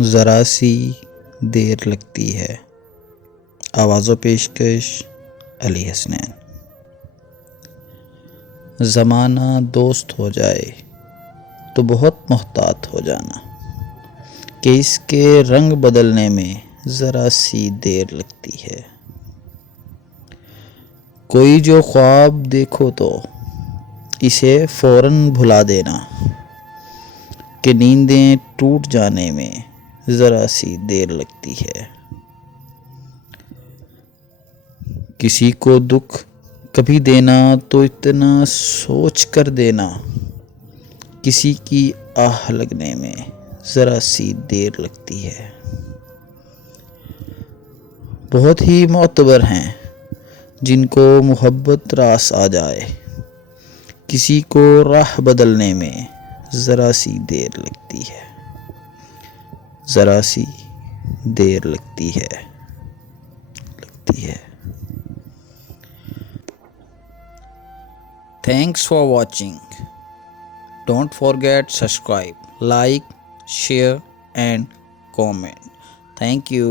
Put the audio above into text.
ذرا سی دیر لگتی ہے. آواز و پیشکش علی حسنین. زمانہ دوست ہو جائے تو بہت محتاط ہو جانا کہ اس کے رنگ بدلنے میں ذرا سی دیر لگتی ہے. کوئی جو خواب دیکھو تو اسے فوراً بھلا دینا کہ نیندیں ٹوٹ جانے میں ذرا سی دیر لگتی ہے. کسی کو دکھ کبھی دینا تو اتنا سوچ کر دینا کسی کی آہ لگنے میں ذرا سی دیر لگتی ہے. بہت ہی معتبر ہیں جن کو محبت راس آ جائے، کسی کو راہ بدلنے میں ذرا سی دیر لگتی ہے. ذرا سی دیر لگتی ہے. Thanks for watching. Don't forget subscribe, like, share and comment. Thank you.